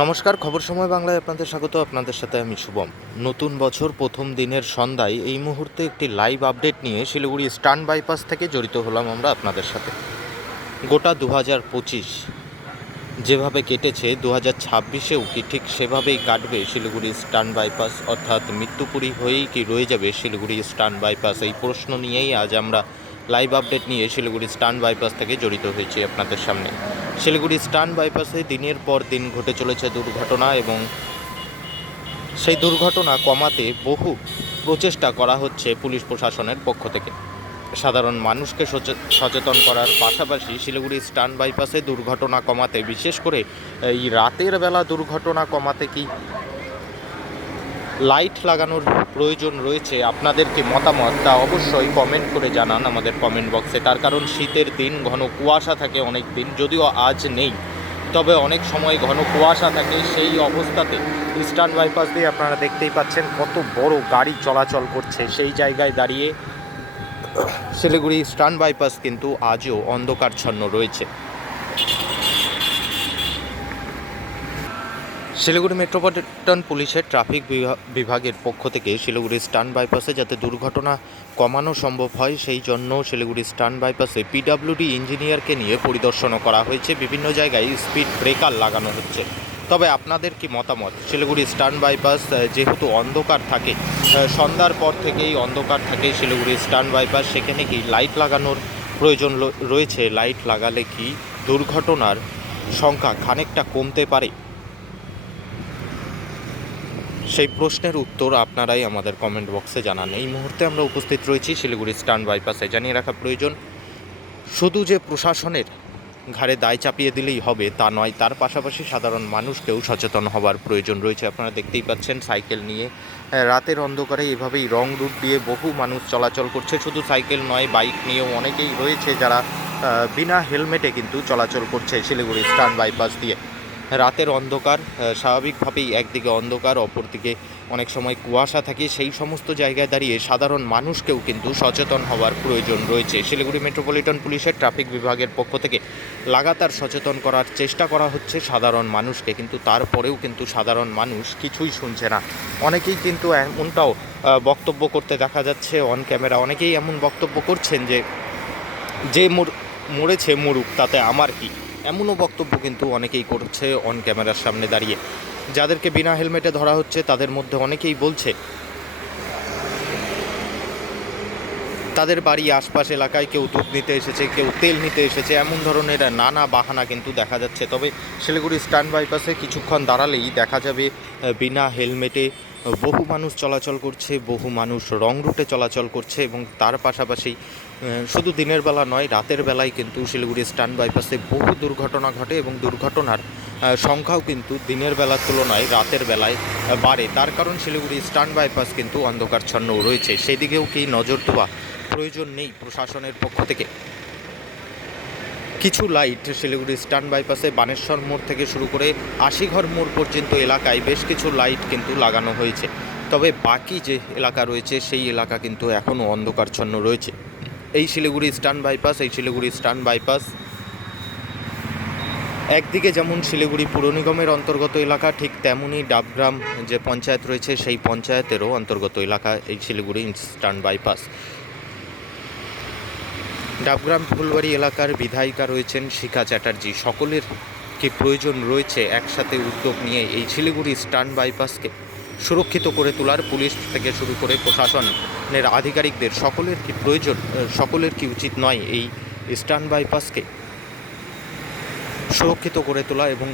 নমস্কার, খবর সময় বাংলায় আপনাদের স্বাগত। আপনাদের সাথে আমি শুভম। নতুন বছর প্রথম দিনের সন্ধ্যায় এই মুহূর্তে একটি লাইভ আপডেট নিয়ে শিলিগুড়ি স্টান বাইপাস থেকে জড়িত হলাম আমরা আপনাদের সাথে। গোটা দু হাজার পঁচিশ যেভাবে কেটেছে দু হাজার ছাব্বিশেও কি ঠিক সেভাবেই কাটবে শিলিগুড়ি স্টান বাইপাস অর্থাৎ মৃত্যুপুরী হয়েই কি রয়ে যাবে শিলিগুড়ি স্টান বাইপাস এই প্রশ্ন নিয়েই আজ আমরা লাইভ আপডেট নিয়ে শিলিগুড়ি স্টান বাইপাস থেকে জড়িত হয়েছি আপনাদের সামনে। শিলিগুড়ি স্টান বাইপাসে দিনের পর দিন ঘটে চলেছে দুর্ঘটনা এবং সেই দুর্ঘটনা কমাতে বহু প্রচেষ্টা করা হচ্ছে পুলিশ প্রশাসনের পক্ষ থেকে। সাধারণ মানুষকে সচে- সচেতন করার পাশাপাশি শিলিগুড়ি স্টান বাইপাসে দুর্ঘটনা কমাতে, বিশেষ করে এই রাতের বেলা দুর্ঘটনা কমাতে কি লাইট লাগানোর প্রয়োজন রয়েছে, আপনাদের কি মতামত? তা অবশ্যই কমেন্ট করে জানান আমাদের কমেন্ট বক্সে তার কারণ শীতের দিন ঘন কুয়াশা থাকে অনেক দিন, যদিও আজ নেই। তবে অনেক সময় ঘন কুয়াশা থাকে, সেই অবস্থাতে ইস্টার্ন বাইপাস দিয়ে আপনারা দেখতেই পাচ্ছেন কত বড় গাড়ি চলাচল করছে। সেই জায়গায় দাঁড়িয়ে শিলিগুড়ি ইস্টার্ন বাইপাস কিন্তু আজও অন্ধকারচ্ছন্ন রয়েছে। শিলিগুড়ি মেট্রোপলিটন পুলিশের ট্রাফিক বিভা- বিভাগের পক্ষ থেকে শিলিগুড়ি স্টান বাইপাসে যাতে দুর্ঘটনা কমানো সম্ভব হয়, সেই জন্য শিলিগুড়ি স্টান বাইপাসে পিডাব্লিউডি ইঞ্জিনিয়ারকে নিয়ে পরিদর্শনও করা হয়েছে। বিভিন্ন জায়গায় স্পিড ব্রেকার লাগানো হচ্ছে। তবে আপনাদের কি মতামত? শিলিগুড়ি স্টান বাইপাস যেহেতু অন্ধকার থাকে সন্ধ্যার পর থেকেই অন্ধকার থাকে শিলিগুড়ি স্টান বাইপাস, সেখানে কি লাইট লাগানোর প্রয়োজন রয়েছে? লাইট লাগালে কি দুর্ঘটনার সংখ্যা খানিকটা কমতে পারে? সেই প্রশ্নের উত্তর আপনারাই আমাদের কমেন্ট বক্সে জানান। এই মুহূর্তে আমরা উপস্থিত রয়েছি শিলিগুড়ি স্টান বাইপাসে জানিয়ে রাখা প্রয়োজন, শুধু যে প্রশাসনের ঘাড়ে দায় চাপিয়ে দিলেই হবে তা নয়, তার পাশাপাশি সাধারণ মানুষকেও সচেতন হওয়ার প্রয়োজন রয়েছে। আপনারা দেখতেই পাচ্ছেন সাইকেল নিয়ে রাতের অন্ধকারে এভাবেই রং রুট দিয়ে বহু মানুষ চলাচল করছে। শুধু সাইকেল নয়, বাইক নিয়েও অনেকেই রয়েছে যারা বিনা হেলমেটে কিন্তু চলাচল করছে শিলিগুড়ি স্টান বাইপাস দিয়ে। রাতের অন্ধকার স্বাভাবিকভাবেই একদিকে অন্ধকার, অপরদিকে অনেক সময় কুয়াশা থাকে। সেই সমস্ত জায়গায় দাঁড়িয়ে সাধারণ মানুষকেও কিন্তু সচেতন হওয়ার প্রয়োজন রয়েছে। শিলিগুড়ি মেট্রোপলিটন পুলিশের ট্রাফিক বিভাগের পক্ষ থেকে লাগাতার সচেতন করার চেষ্টা করা হচ্ছে সাধারণ মানুষকে। কিন্তু তারপরেও কিন্তু সাধারণ মানুষ কিছুই শুনছে না। অনেকেই কিন্তু এমনটাও বক্তব্য করতে দেখা যাচ্ছে অন ক্যামেরা অনেকেই এমন বক্তব্য করছেন যে যে মর- মরেছে মরুক, তাতে আমার কি? এমনও বক্তব্য কিন্তু অনেকেই করছে অন ক্যামেরার সামনে দাঁড়িয়ে। যাদেরকে বিনা হেলমেটে ধরা হচ্ছে, তাদের মধ্যে অনেকেই বলছে, তাদের বাড়ি আশপাশ এলাকায় কেউ দুধ নিতে এসেছে, কেউ তেল নিতে এসেছে, এমন ধরনের নানা বাহানা কিন্তু দেখা যাচ্ছে। তবে শিলিগুড়ি স্ট্যান্ড বাইপাসে কিছুক্ষণ দাঁড়ালেই দেখা যাবে বিনা হেলমেটে বহু মানুষ চলাচল করছে, বহু মানুষ রং রুটে চলাচল করছে এবং তার পাশাপাশি শুধু দিনের বেলা নয়, রাতের বেলায় কিন্তু শিলিগুড়ি স্ট্যান্ড বাইপাসে বহু দুর্ঘটনা ঘটে এবং দুর্ঘটনার সংখ্যাও কিন্তু দিনের বেলার তুলনায় রাতের বেলায় বাড়ে। তার কারণ শিলিগুড়ি স্ট্যান্ড বাইপাস কিন্তু অন্ধকারচ্ছন্ন রয়েছে। সেদিকেও কি নজর দেওয়া প্রয়োজন নেই প্রশাসনের পক্ষ থেকে? কিছু লাইট শিলিগুড়ি স্টান বাইপাসে বানেশ্বর মোড় থেকে শুরু করে আশিঘর মোড় পর্যন্ত এলাকায় বেশ কিছু লাইট কিন্তু লাগানো হয়েছে। তবে বাকি যে এলাকা রয়েছে, সেই এলাকা কিন্তু এখনও অন্ধকারচ্ছন্ন রয়েছে। এই শিলিগুড়ি স্টান বাইপাস এই শিলিগুড়ি স্টান বাইপাস একদিকে যেমন শিলিগুড়ি পুর নিগমের অন্তর্গত এলাকা, ঠিক তেমনই ডাবগ্রাম যে পঞ্চায়েত রয়েছে, সেই পঞ্চায়েতেরও অন্তর্গত এলাকা এই শিলিগুড়ি ইস্টার্ন বাইপাস ডাবগ্রাম ফুলবাড়ি এলাকার বিধায়িকা রয়েছেন শিখা চ্যাটার্জি। সকলের কি প্রয়োজন রয়েছে একসাথে উদ্যোগ নিয়ে এই শিলিগুড়ি স্টান বাইপাসকে সুরক্ষিত করে তোলার পুলিশ থেকে শুরু করে প্রশাসনের আধিকারিকদের সকলের কি প্রয়োজন, সকলের কি উচিত নয় এই স্টান বাইপাসকে সুরক্ষিত করে তোলা এবং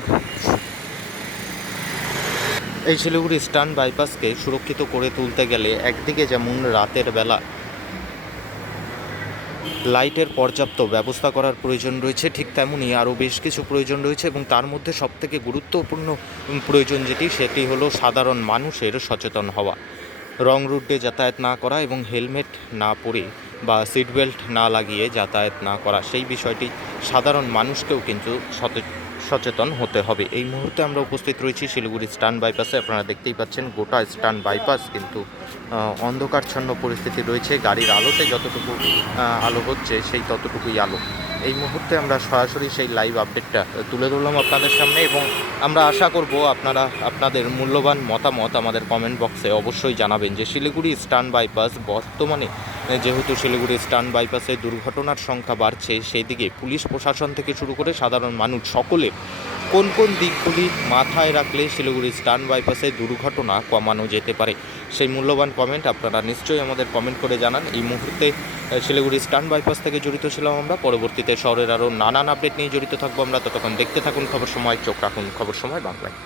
এই শিলিগুড়ি স্টান বাইপাসকে সুরক্ষিত করে তুলতে গেলে একদিকে যেমন রাতের বেলা লাইটের পর্যাপ্ত ব্যবস্থা করার প্রয়োজন রয়েছে, ঠিক তেমনই আরও বেশ কিছু প্রয়োজন রয়েছে এবং তার মধ্যে সবথেকে গুরুত্বপূর্ণ প্রয়োজন যেটি, সেটি হলো সাধারণ মানুষের সচেতন হওয়া। রং রুটে যাতায়াত না করা এবং হেলমেট না পরে বা সিট বেল্ট না লাগিয়ে যাতায়াত না করা, সেই বিষয়টি সাধারণ মানুষকেও কিন্তু সতে- সচেতন হতে হবে। এই মুহূর্তে আমরা উপস্থিত রয়েছি শিলিগুড়ি স্টান বাইপাসে। আপনারা দেখতেই পাচ্ছেন গোটা স্টান বাইপাস কিন্তু অন্ধকারচ্ছন্ন পরিস্থিতি রয়েছে। গাড়ির আলোতে যতটুকু আলো হচ্ছে সেই ততটুকুই আলো। এই মুহূর্তে আমরা সরাসরি সেই লাইভ আপডেটটা তুলে ধরলাম আপনাদের সামনে এবং আমরা আশা করব আপনারা, আপনাদের মূল্যবান মতামত আমাদের কমেন্ট বক্সে অবশ্যই জানাবেন যে শিলিগুড়ি স্টান বাইপাস বর্তমানে, যেহেতু শিলিগুড়ি স্টান বাইপাসে দুর্ঘটনার সংখ্যা বাড়ছে সেই দিকে পুলিশ প্রশাসন থেকে শুরু করে সাধারণ মানুষ সকলে কোন কোন দিকগুলি মাথায় রাখলে শিলিগুড়ি স্টান বাইপাসে দুর্ঘটনা কমানো যেতে পারে? সেই মূল্যবান কমেন্ট আপনারা নিশ্চয়ই আমাদের কমেন্ট করে জানান। এই মুহূর্তে শিলিগুড়ি স্টান বাইপাস থেকে জড়িত ছিলাম আমরা। পরবর্তীতে শহরের আরও নানান আপডেট নিয়ে জড়িত থাকব আমরা। ততক্ষণ দেখতে থাকুন খবর সময়, চোখ রাখুন খবর সময় বাংলায়।